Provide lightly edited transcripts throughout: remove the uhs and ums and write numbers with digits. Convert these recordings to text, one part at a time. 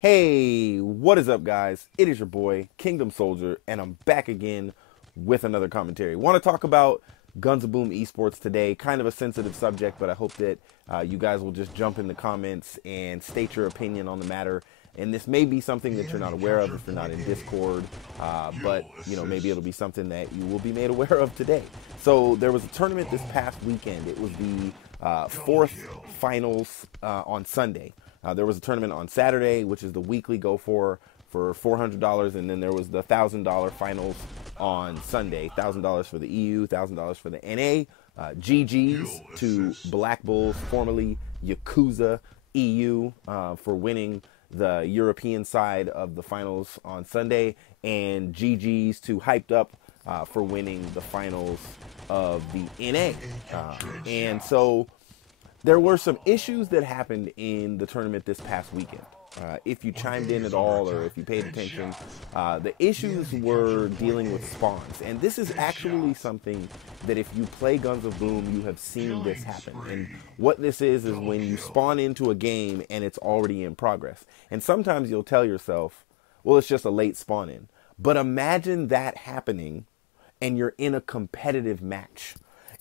Hey, what is up, guys? It is your boy, Kingdom Soldier, and I'm back again with another commentary. Want to talk about Guns of Boom Esports today. Kind of a sensitive subject, but I hope that you guys will just jump in the comments and state your opinion on the matter. And this may be something that you're not aware of if you're not in Discord, but maybe it'll be something that you will be made aware of today. So there was a tournament this past weekend. It was the fourth finals on Sunday. There was a tournament on Saturday, which is the weekly GO4 for $400, and then there was the $1,000 finals on Sunday. $1,000 for the EU, $1,000 for the NA. GG's to Black Bulls, formerly Yakuza EU, for winning the European side of the finals on Sunday, and GG's to Hyped Up for winning the finals of the NA. And so there were some issues that happened in the tournament this past weekend. If you chimed in at all or if you paid attention, the issues were dealing with spawns. And this is actually something that if you play Guns of Boom, you have seen this happen. And what this is when you spawn into a game and it's already in progress. And sometimes you'll tell yourself, well, it's just a late spawn in. But imagine that happening and you're in a competitive match.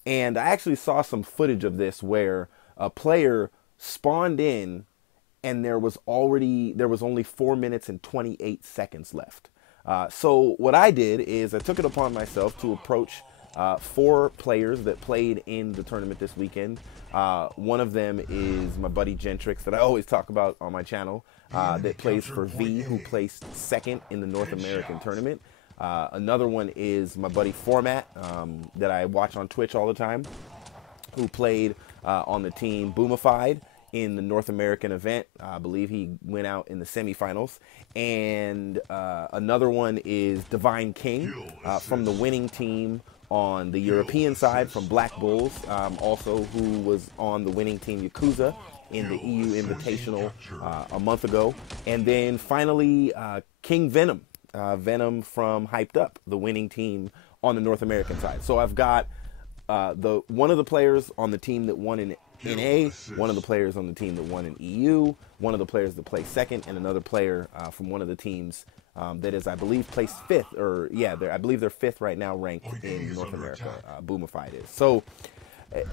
And I actually saw some footage of this where a player spawned in and there was only 4 minutes and 28 seconds left. So what I did is I took it upon myself to approach 4 players that played in the tournament this weekend. One of them is my buddy Gentrix that I always talk about on my channel, that plays for V, who placed second in the North American tournament. Another one is my buddy Format, that I watch on Twitch all the time, who played on the team Boomified in the North American event. I believe he went out in the semifinals. And another one is Divine King, from the winning team on the European side from Black Bulls, also who was on the winning team Yakuza in the EU Invitational a month ago. And then finally King Venom, Venom from Hyped Up, the winning team on the North American side. So I've got one of the players on the team that won in NA, one of the players on the team that won in EU, one of the players that placed second, and another player from one of the teams that is, I believe, placed fifth, or yeah, I believe they're fifth right now ranked in North America. Boomified is. So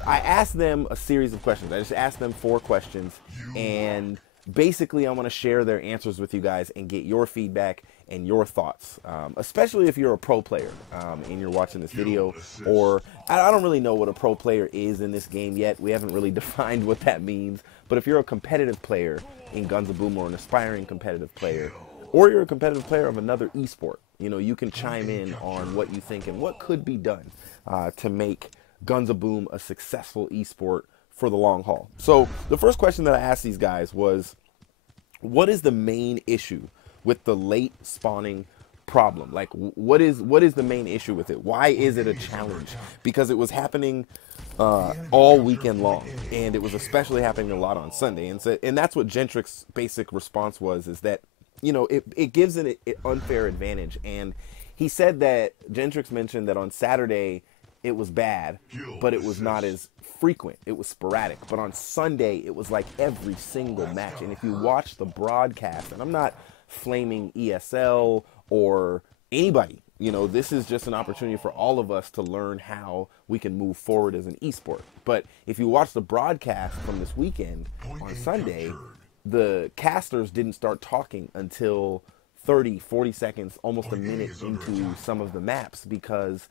I asked them a series of questions. I just asked them 4 questions, and basically I want to share their answers with you guys and get your feedback and your thoughts, especially if you're a pro player and you're watching this video, or I don't really know what a pro player is in this game yet. We haven't really defined what that means, but if you're a competitive player in Guns of Boom, or an aspiring competitive player, or you're a competitive player of another esport, you can chime in on what you think and what could be done to make Guns of Boom a successful esport for the long haul. So the first question that I asked these guys was, what is the main issue with the late spawning problem? Like, what is the main issue with it? Why is it a challenge? Because it was happening all weekend long, and it was especially happening a lot on Sunday. And that's what Gentrix's basic response was, is that it gives an unfair advantage. And he said that Gentrix mentioned that on Saturday it was bad, but it was not as frequent. It was sporadic. But on Sunday, it was like every single match. And if you watch the broadcast, and I'm not flaming ESL or anybody, this is just an opportunity for all of us to learn how we can move forward as an esport. But if you watch the broadcast from this weekend on Sunday, the casters didn't start talking until 30, 40 seconds, almost a minute into some of the maps, because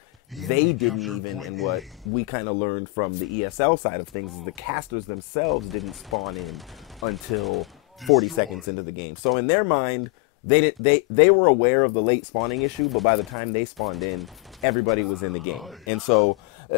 they didn't even, and what we kind of learned from the ESL side of things is the casters themselves didn't spawn in until 40 seconds into the game. So in their mind, they were aware of the late spawning issue, but by the time they spawned in, everybody was in the game. And so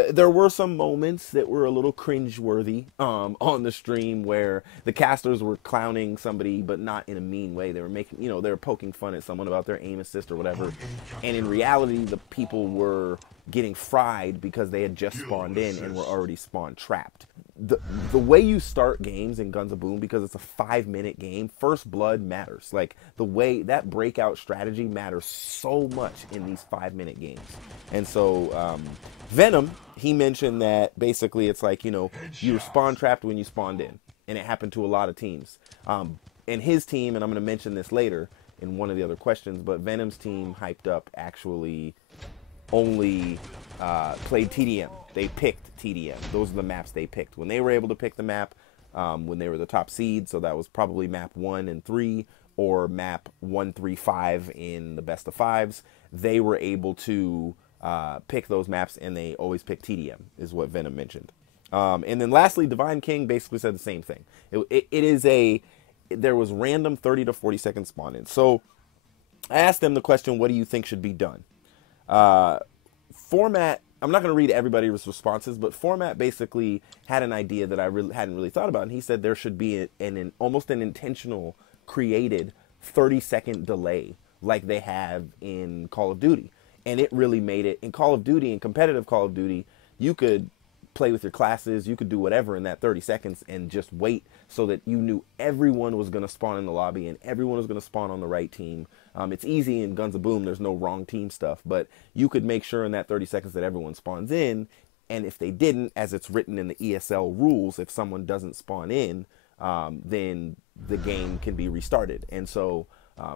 there were some moments that were a little cringeworthy on the stream, where the casters were clowning somebody, but not in a mean way. They were making, they were poking fun at someone about their aim assist or whatever. And in reality, the people were getting fried because they had just spawned in and were already spawn trapped. The way you start games in Guns of Boom, because it's a 5-minute game, first blood matters. Like, the way that breakout strategy matters so much in these 5-minute games. And so Venom, he mentioned that basically it's like, you were spawn trapped when you spawned in, and it happened to a lot of teams. and his team, and I'm going to mention this later in one of the other questions, but Venom's team, Hyped Up, actually only played TDM. They picked TDM. Those are the maps they picked. When they were able to pick the map, when they were the top seed, so that was probably map 1 and 3 or map 1, 3, 5 in the best of fives, they were able to pick those maps, and they always pick TDM, is what Venom mentioned. And then lastly, Divine King basically said the same thing. There was random 30 to 40 second spawn in. So I asked them the question, what do you think should be done? Format, I'm not going to read everybody's responses, but Format basically had an idea that I hadn't really thought about. And he said there should be almost an intentional created 30-second delay like they have in Call of Duty. And it really made it, in Call of Duty, in competitive Call of Duty, you could play with your classes, you could do whatever in that 30 seconds and just wait so that you knew everyone was going to spawn in the lobby and everyone was going to spawn on the right team. It's easy in Guns of Boom, there's no wrong team stuff, but you could make sure in that 30 seconds that everyone spawns in, and if they didn't, as it's written in the ESL rules, if someone doesn't spawn in, then the game can be restarted. And so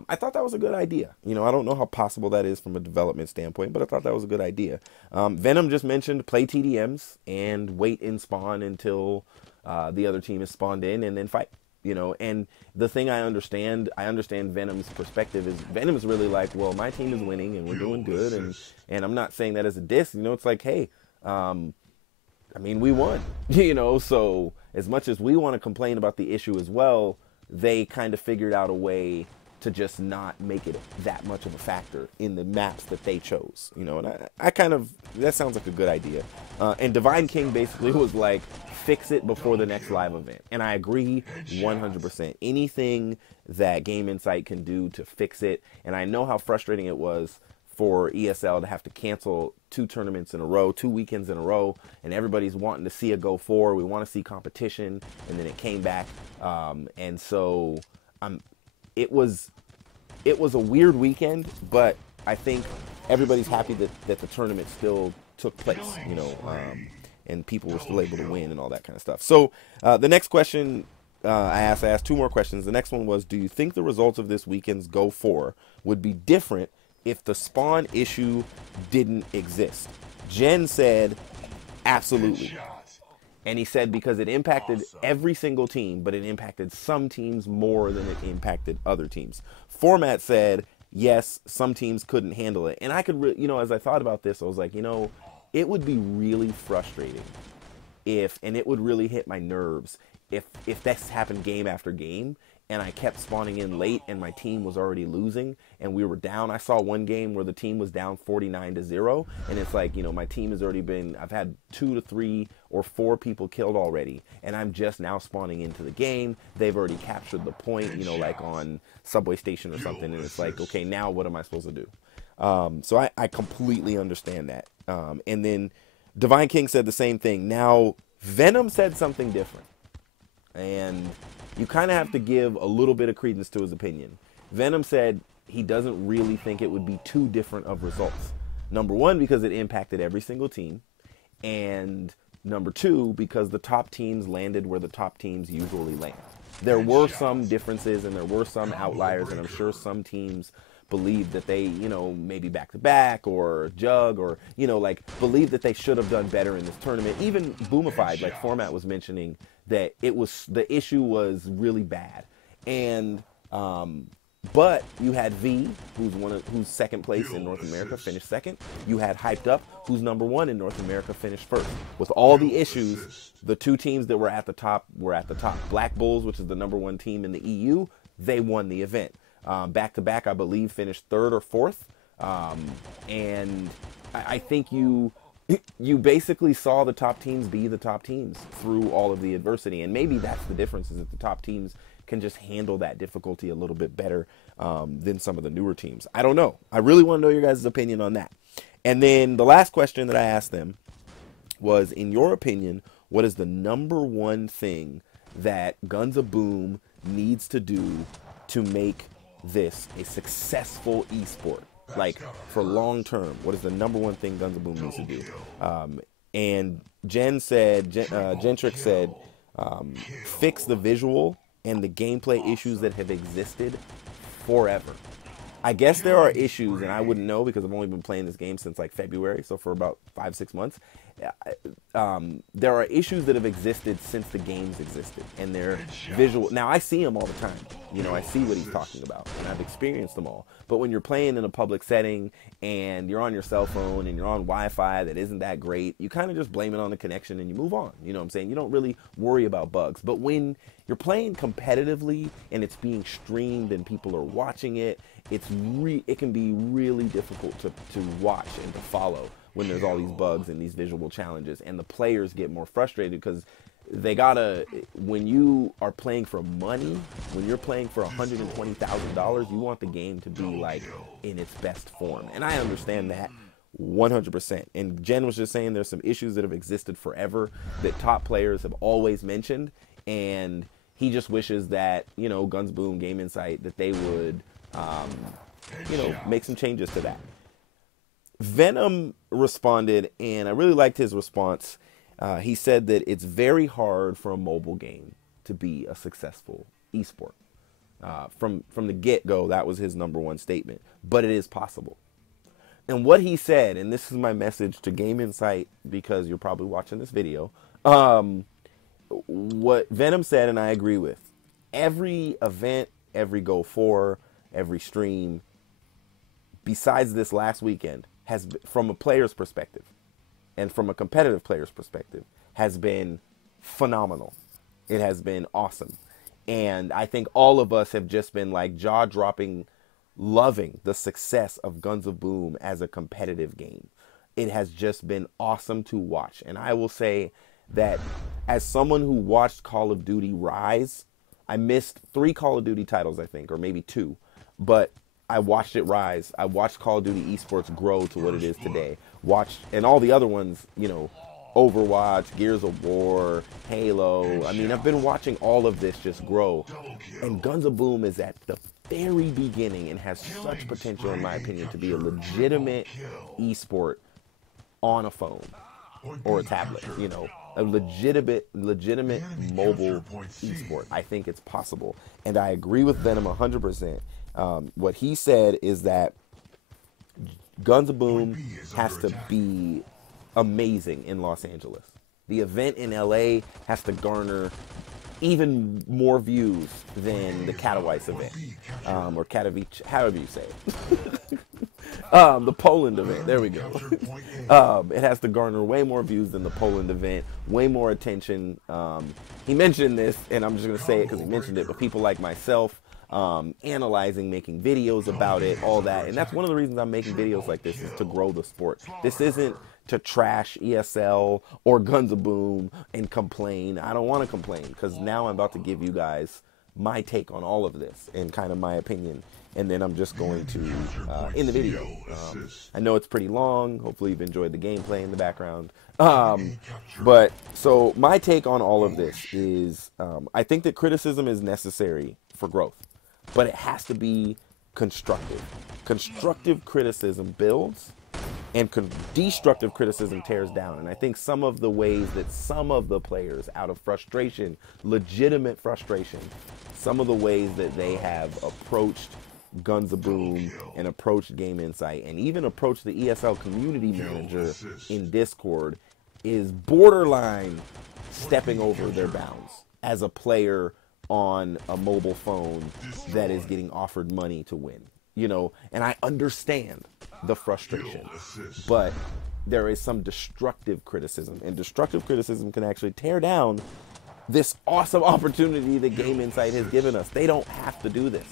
I thought that was a good idea. You know, I don't know how possible that is from a development standpoint, but I thought that was a good idea. Venom just mentioned play TDMs and wait in spawn until the other team is spawned in and then fight. You know, and the thing I understand Venom's perspective is Venom's really like, well, my team is winning and we're doing good, and I'm not saying that as a diss. You know, it's like, hey, I mean, we won. You know, so as much as we want to complain about the issue as well, they kind of figured out a way to just not make it that much of a factor in the maps that they chose, you know, and I kind of, that sounds like a good idea. And Divine King basically was like, fix it before the next live event. And I agree 100%. Anything that Game Insight can do to fix it, and I know how frustrating it was for ESL to have to cancel 2 tournaments in a row, 2 weekends in a row, and everybody's wanting to see a GO4, we want to see competition, and then it came back, and so it was a weird weekend, but I think everybody's happy that the tournament still took place, you know, and people were still able to win and all that kind of stuff. So the next question I asked 2 more questions. The next one was, do you think the results of this weekend's GO4 would be different if the spawn issue didn't exist? Jen said, absolutely. And he said because it impacted every single team, but it impacted some teams more than it impacted other teams. Format said, yes, some teams couldn't handle it. And I could, you know, as I thought about this, I was like, you know, it would be really frustrating and it would really hit my nerves if this happened game after game and I kept spawning in late and my team was already losing and we were down. I saw one game where the team was down 49-0, and it's like, you know, my team has already been, I've had 2 to 3 or 4 people killed already, and I'm just now spawning into the game. They've already captured the point, you know, like on Subway Station or something, and it's like, okay, now what am I supposed to do? So I completely understand that. And then Divine King said the same thing. Now, Venom said something different, and you kind of have to give a little bit of credence to his opinion. Venom said he doesn't really think it would be too different of results. Number 1, because it impacted every single team. And number 2, because the top teams landed where the top teams usually land. There were some differences and there were some outliers, and I'm sure some teams believed that they, you know, maybe back-to-back or jug or, you know, like believed that they should have done better in this tournament. Even Boomified, like Format was mentioning, that the issue was really bad. And but you had V, who's second place in North America, finished second. You had Hyped Up, who's number 1 in North America, finished first. With all the issues, the 2 teams that were at the top were at the top. Black Bulls, which is the number 1 team in the EU, they won the event. Back-to-back, I believe, finished 3rd or 4th. And I think you basically saw the top teams be the top teams through all of the adversity. And maybe that's the difference, is that the top teams can just handle that difficulty a little bit better than some of the newer teams. I don't know. I really want to know your guys' opinion on that. And then the last question that I asked them was, in your opinion, what is the number 1 thing that Guns of Boom needs to do to make this a successful esport? Like, for long term, what is the number 1 thing Guns of Boom needs to do? And Gentrick said, fix the visual and the gameplay issues that have existed forever. I guess there are issues, and I wouldn't know because I've only been playing this game since like February, so for about 5-6 months. There are issues that have existed since the games existed, and they're visual. Now, I see them all the time. You know, I see what he's talking about, and I've experienced them all. But when you're playing in a public setting, and you're on your cell phone, and you're on Wi-Fi that isn't that great, you kind of just blame it on the connection, and you move on. You know what I'm saying? You don't really worry about bugs. But when you're playing competitively, and it's being streamed, and people are watching it, it can be really difficult to watch and to follow when there's all these bugs and these visual challenges, and the players get more frustrated because they gotta, when you are playing for money, when you're playing for $120,000, you want the game to be like in its best form. And I understand that 100%. And Jen was just saying there's some issues that have existed forever that top players have always mentioned, and he just wishes that, you know, Guns Boom, Game Insight, that they would, you know, make some changes to that. Venom responded, and I really liked his response. He said that it's very hard for a mobile game to be a successful esport. From the get-go, that was his number one statement. But it is possible. And what he said, and this is my message to Game Insight, because you're probably watching this video, what Venom said, and I agree with, every event, every GO4, every stream, besides this last weekend, has, from a player's perspective and from a competitive player's perspective, has been phenomenal. It has been awesome. And I think all of us have just been like jaw-dropping, loving the success of Guns of Boom as a competitive game. It has just been awesome to watch. And I will say that as someone who watched Call of Duty rise, I missed 3 Call of Duty titles, I think, or maybe 2, but I watched it rise. I watched Call of Duty eSports grow to what it is today. Watched, and all the other ones, you know, Overwatch, Gears of War, Halo. I mean, I've been watching all of this just grow. And Guns of Boom is at the very beginning and has such potential, in my opinion, to be a legitimate esport on a phone or a tablet, you know, a legitimate mobile esport. I think it's possible. And I agree with Venom 100%. What he said is that Guns of Boom has to be amazing in Los Angeles. The event in LA has to garner even more views than the Katowice event, or Katowice, however you say it. The Poland event, there we go. It has to garner way more views than the Poland event, way more attention. He mentioned this, and I'm just going to say it because he mentioned it, but people like myself, analyzing, making videos about it, all that. And that's one of the reasons I'm making videos like this, is to grow the sport. This isn't to trash ESL or Guns of Boom and complain. I don't want to complain, because now I'm about to give you guys my take on all of this and kind of my opinion. And then I'm just going to end the video. I know it's pretty long. Hopefully you've enjoyed the gameplay in the background. But so my take on all of this is, I think that criticism is necessary for growth, but it has to be constructive. Constructive criticism builds, and destructive criticism tears down. And I think some of the ways that some of the players, out of frustration, legitimate frustration, some of the ways that they have approached Guns of Boom and approached Game Insight and even approached the ESL community manager in Discord is borderline stepping over their bounds as a player on a mobile phone that is getting offered money to win. You know, and I understand the frustration, but there is some destructive criticism, and destructive criticism can actually tear down this awesome opportunity that Game Insight has given us. They don't have to do this.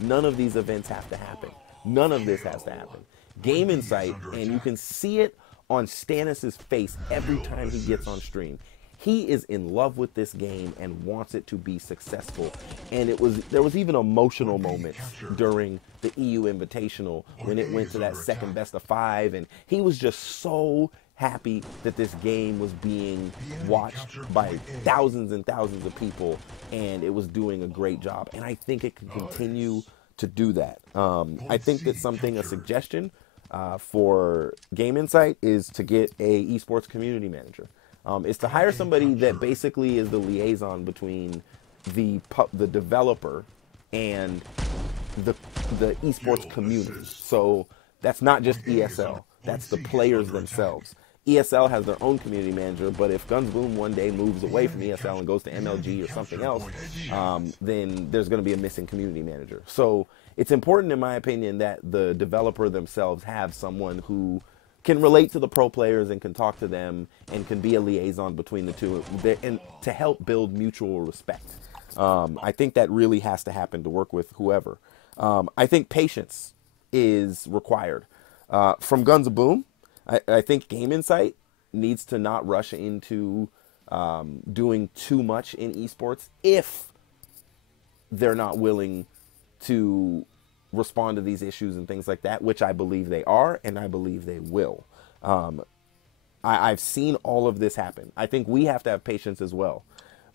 None of these events have to happen. None of this has to happen. Game Insight, and you can see it on Stannis's face every time he gets on stream. He is in love with this game and wants it to be successful. And there was even emotional moments during the EU Invitational when it went to that second best of 5, and he was just so happy that this game was being watched by thousands and thousands of people, and it was doing a great job. And I think it can continue to do that. I think that a suggestion for Game Insight is to get a esports community manager. Is to hire somebody that basically is the liaison between the developer and the esports community. So that's not just ESL, that's the players themselves. ESL has their own community manager, but if Guns Boom one day moves away from ESL and goes to MLG or something else, then there's going to be a missing community manager. So it's important, in my opinion, that the developer themselves have someone who can relate to the pro players and can talk to them and can be a liaison between the two and to help build mutual respect. I think that really has to happen to work with whoever. I think patience is required. From Guns Boom, I think Game Insight needs to not rush into doing too much in esports if they're not willing to respond to these issues and things like that, which I believe they are, and I believe they will. I've seen all of this happen. I think we have to have patience as well,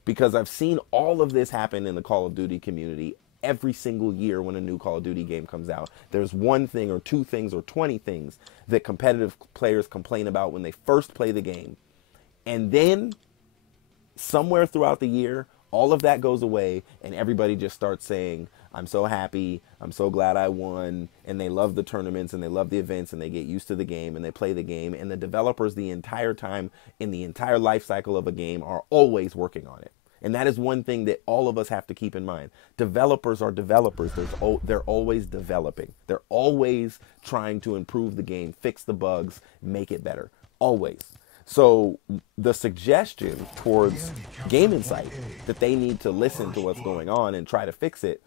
because I've seen all of this happen in the Call of Duty community. Every single year when a new Call of Duty game comes out, there's one thing or two things or 20 things that competitive players complain about when they first play the game. And then somewhere throughout the year, all of that goes away and everybody just starts saying, I'm so happy, I'm so glad I won, and they love the tournaments and they love the events and they get used to the game and they play the game, and the developers the entire time in the entire life cycle of a game are always working on it. And that is one thing that all of us have to keep in mind. Developers are developers. They're always developing. They're always trying to improve the game, fix the bugs, make it better. Always. So the suggestion towards Game Insight that they need to listen to what's going on and try to fix it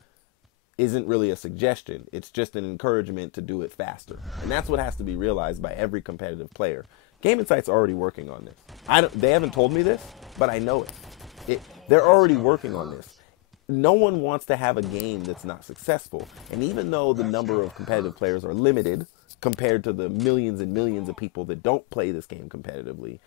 isn't really a suggestion. It's just an encouragement to do it faster. And that's what has to be realized by every competitive player. Game Insight's already working on this. They haven't told me this, but I know it. They're already working on this. No one wants to have a game that's not successful. And even though the number of competitive players are limited compared to the millions and millions of people that don't play this game competitively,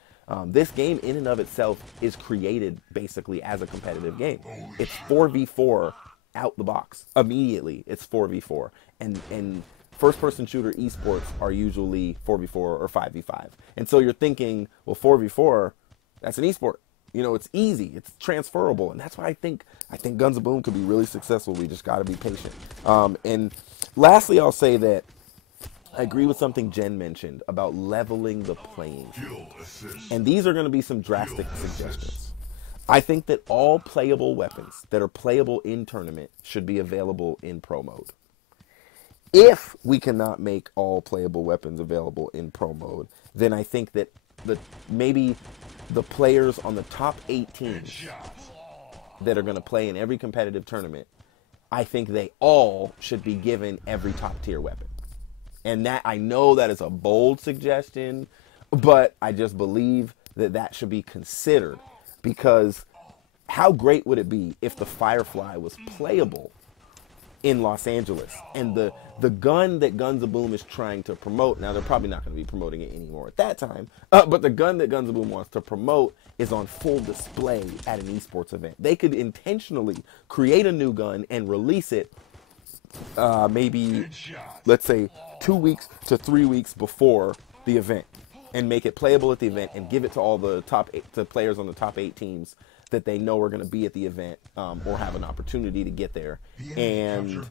this game in and of itself is created basically as a competitive game. It's 4v4 out the box. Immediately, it's 4v4. And first-person shooter esports are usually 4v4 or 5v5. And so you're thinking, well, 4v4, that's an esport. You know, it's easy, it's transferable, and that's why I think Guns Boom could be really successful. We just got to be patient. And lastly, I'll say that I agree with something Jen mentioned about leveling the playing field. And these are going to be some drastic suggestions. I think that all playable weapons that are playable in tournament should be available in pro mode. If we cannot make all playable weapons available in pro mode, then I think that maybe the players on the top 8 teams that are going to play in every competitive tournament, I think they all should be given every top tier weapon. And that, I know that is a bold suggestion, but I just believe that that should be considered, because how great would it be if the Firefly was playable in Los Angeles, and the gun that Guns Boom is trying to promote, now they're probably not going to be promoting it anymore at that time, but the gun that Guns Boom wants to promote is on full display at an esports event. They could intentionally create a new gun and release it maybe, let's say, 2 weeks to 3 weeks before the event, and make it playable at the event and give it to all the players on the top 8 teams that they know are going to be at the event or have an opportunity to get there, and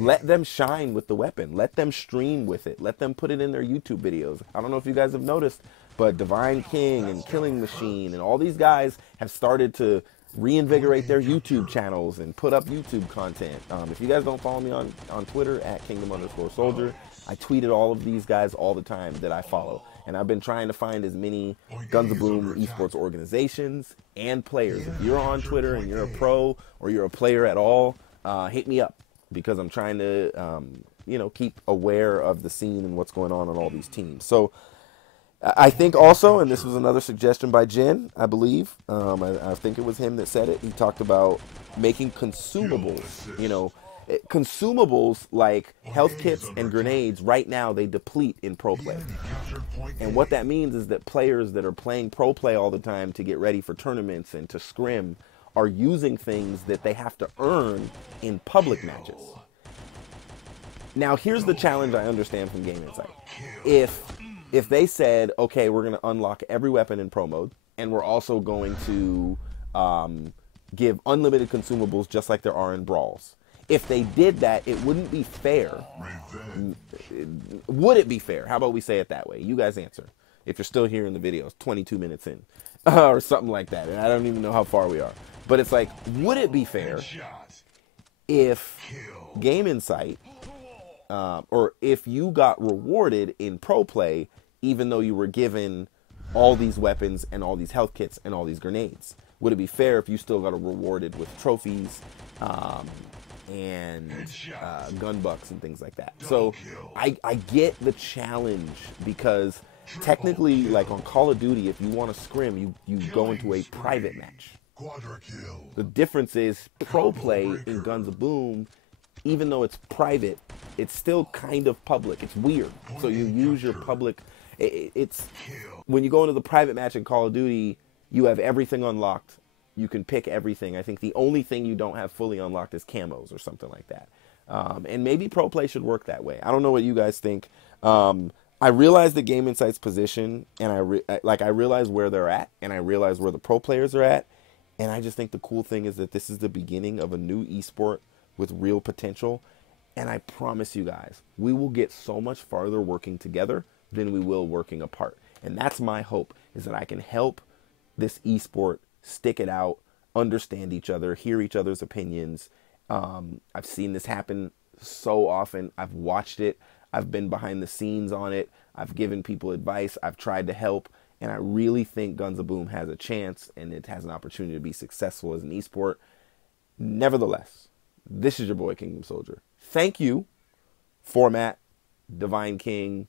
let them shine with the weapon. Let them stream with it. Let them put it in their YouTube videos. I don't know if you guys have noticed, but Divine King and Killing Machine and all these guys have started to reinvigorate their YouTube channels and put up YouTube content. If you guys don't follow me on Twitter at Kingdom_Soldier, I tweeted all of these guys all the time that I follow. And I've been trying to find as many Guns Boom esports organizations and players. If you're on Twitter and you're a pro or you're a player at all, hit me up, because I'm trying to, keep aware of the scene and what's going on all these teams. So I think also, and this was another suggestion by Jen, I believe, I think it was him that said it. He talked about making consumables, consumables like health kits and grenades. Right now they deplete in pro play, and what that means is that players that are playing pro play all the time to get ready for tournaments and to scrim are using things that they have to earn in public matches. Now here's the challenge I understand from Game Insight. If they said, okay, we're going to unlock every weapon in pro mode, and we're also going to give unlimited consumables just like there are in brawls. If they did that, it wouldn't be fair. Would it be fair? How about we say it that way? You guys answer. If you're still here in the video, it's 22 minutes in or something like that. And I don't even know how far we are. But it's like, would it be fair if Game Insight or if you got rewarded in pro play even though you were given all these weapons and all these health kits and all these grenades? Would it be fair if you still got rewarded with trophies and gun bucks and things like that? So I get the challenge, because technically, like on Call of Duty, if you want to scrim, you go into a private match. The difference is pro play in Guns of Boom, even though it's private, it's still kind of public. It's weird. So you use your public. It's when you go into the private match in Call of Duty, you have everything unlocked. You can pick everything. I think the only thing you don't have fully unlocked is camos or something like that. And maybe pro play should work that way. I don't know what you guys think. I realize the Game Insight's position, and I realize where they're at, and I realize where the pro players are at. And I just think the cool thing is that this is the beginning of a new esport with real potential. And I promise you guys, we will get so much farther working together than we will working apart. And that's my hope, is that I can help this esport stick it out, understand each other, hear each other's opinions. I've seen this happen so often. I've watched it. I've been behind the scenes on it. I've given people advice. I've tried to help. And I really think Guns of Boom has a chance, and it has an opportunity to be successful as an esport. Nevertheless, this is your boy, Kingdom Soldier. Thank you, Format, Divine King,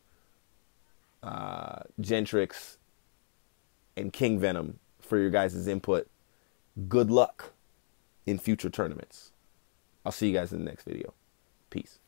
Gentrix, and King Venom, for your guys' input. Good luck in future tournaments. I'll see you guys in the next video. Peace.